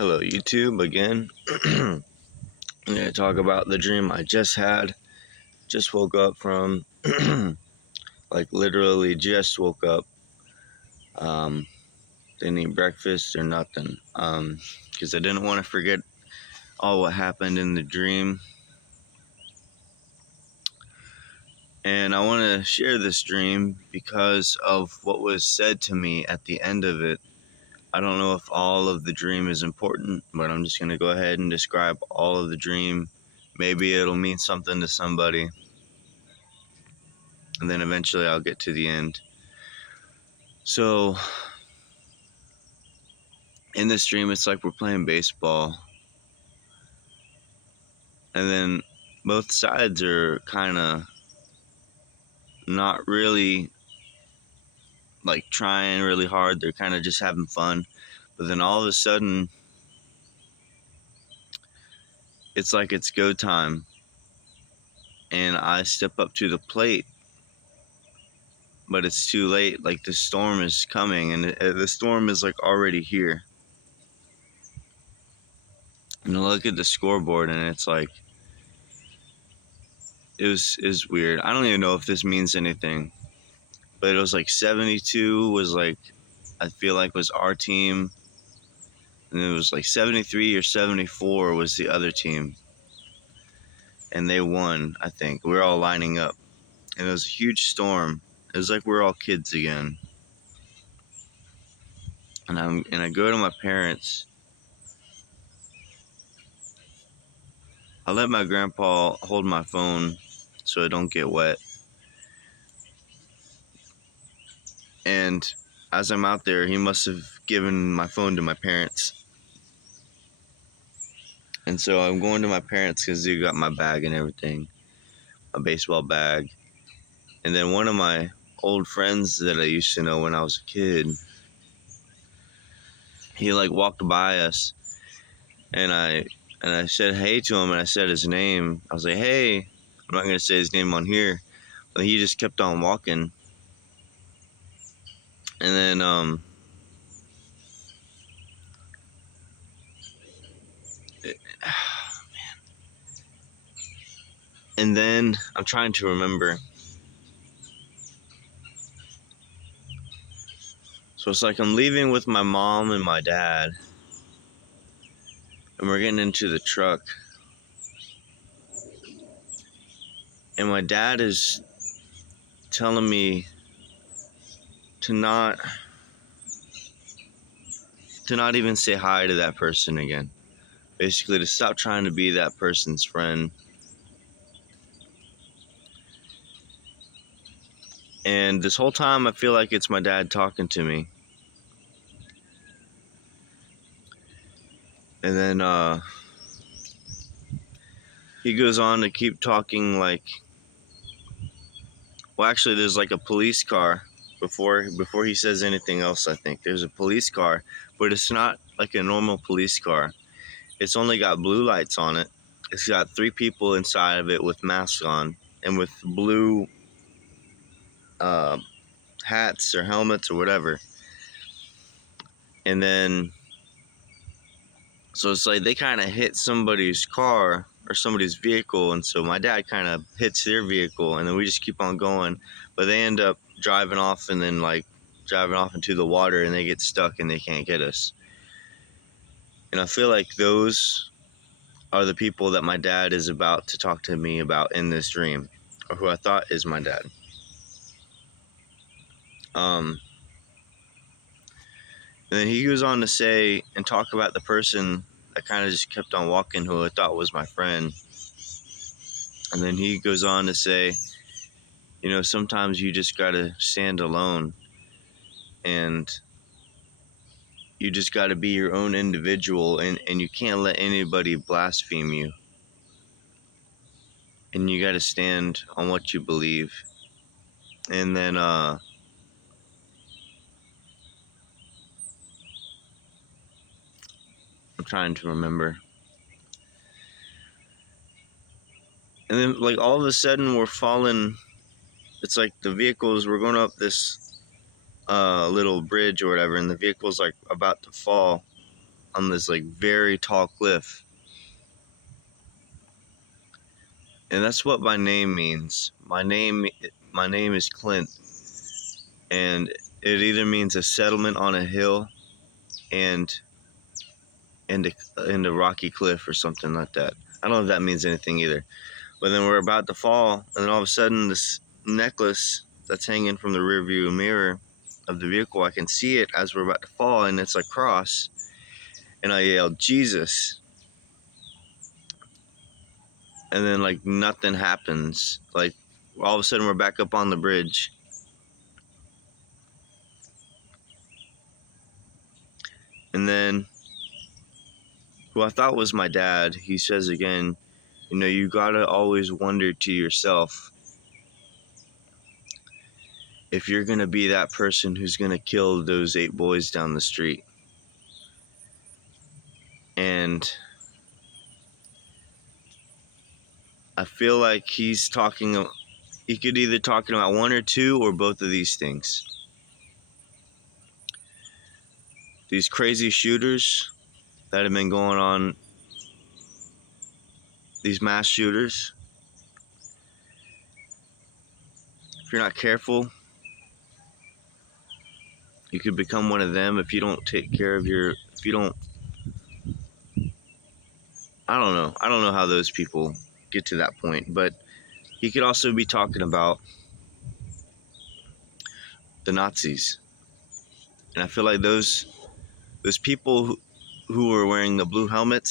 Hello, YouTube again. I'm going to talk about the dream I just had. Just woke up from, like, literally just woke up. Didn't eat breakfast or nothing. Because I didn't want to forget all what happened in the dream. And I want to share this dream because of what was said to me at the end of it. I don't know if all of the dream is important, but I'm just going to go ahead and describe all of the dream. Maybe it'll mean something to somebody. And then eventually I'll get to the end. So, in this dream, it's like we're playing baseball. And then both sides are kind of not really like trying really hard. They're kind of just having fun. But then all of a sudden, it's like it's go time. And I step up to the plate. But it's too late. Like the storm is coming. And the storm is like already here. And I look at the scoreboard and it's like, it was weird. I don't even know if this means anything. But it was like 72 was like, I feel like was our team. And it was like 73 or 74 was the other team. And they won, I think. We were all lining up. And it was a huge storm. It was like we're all kids again. And I go to my parents. I let my grandpa hold my phone so it don't get wet. And as I'm out there, he must have given my phone to my parents. And so I'm going to my parents because they got my bag and everything. My baseball bag. And then one of my old friends that I used to know when I was a kid, he like walked by us, and I said hey to him, and I said his name. I was like, hey, I'm not gonna say his name on here, but he just kept on walking. And then and then I'm trying to remember. So it's like I'm leaving with my mom and my dad, and we're getting into the truck, and my dad is telling me to not even say hi to that person again. Basically, to stop trying to be that person's friend. And this whole time, I feel like it's my dad talking to me. And then he goes on to keep talking like, well, actually, there's like a police car before he says anything else. I think there's a police car, but it's not like a normal police car. It's only got blue lights on it. It's got 3 people inside of it with masks on and with blue hats or helmets or whatever. And then, so it's like they kind of hit somebody's car or somebody's vehicle, and so my dad kind of hits their vehicle, and then we just keep on going. But they end up driving off, and then like driving off into the water, and they get stuck and they can't get us. And I feel like those are the people that my dad is about to talk to me about in this dream, or who I thought is my dad. And then he goes on to say and talk about the person that kind of just kept on walking, who I thought was my friend. And then he goes on to say, you know, sometimes you just gotta stand alone, and you just gotta be your own individual, and you can't let anybody blaspheme you. And you gotta stand on what you believe. And then I'm trying to remember. And then like all of a sudden we're falling. It's like the vehicles, we're going up this little bridge or whatever, and the vehicle's like about to fall. on this like very tall cliff. And that's what my name means. My name is Clint, and it either means a settlement on a hill and a rocky cliff or something like that. I don't know if that means anything either. But then we're about to fall, and then all of a sudden this necklace that's hanging from the rear view mirror of the vehicle, I can see it as we're about to fall, and it's a cross. And I yelled, Jesus. And then like nothing happens. Like all of a sudden we're back up on the bridge. And then who I thought was my dad, he says again, you know, you gotta always wonder to yourself if you're gonna be that person who's gonna kill those 8 boys down the street. And I feel like he could either talking about one or two or both of these things. These crazy shooters that have been going on, these mass shooters, if you're not careful, you could become one of them if you don't take care of if you don't, I don't know how those people get to that point, but he could also be talking about the Nazis. And I feel like those people who were wearing the blue helmets,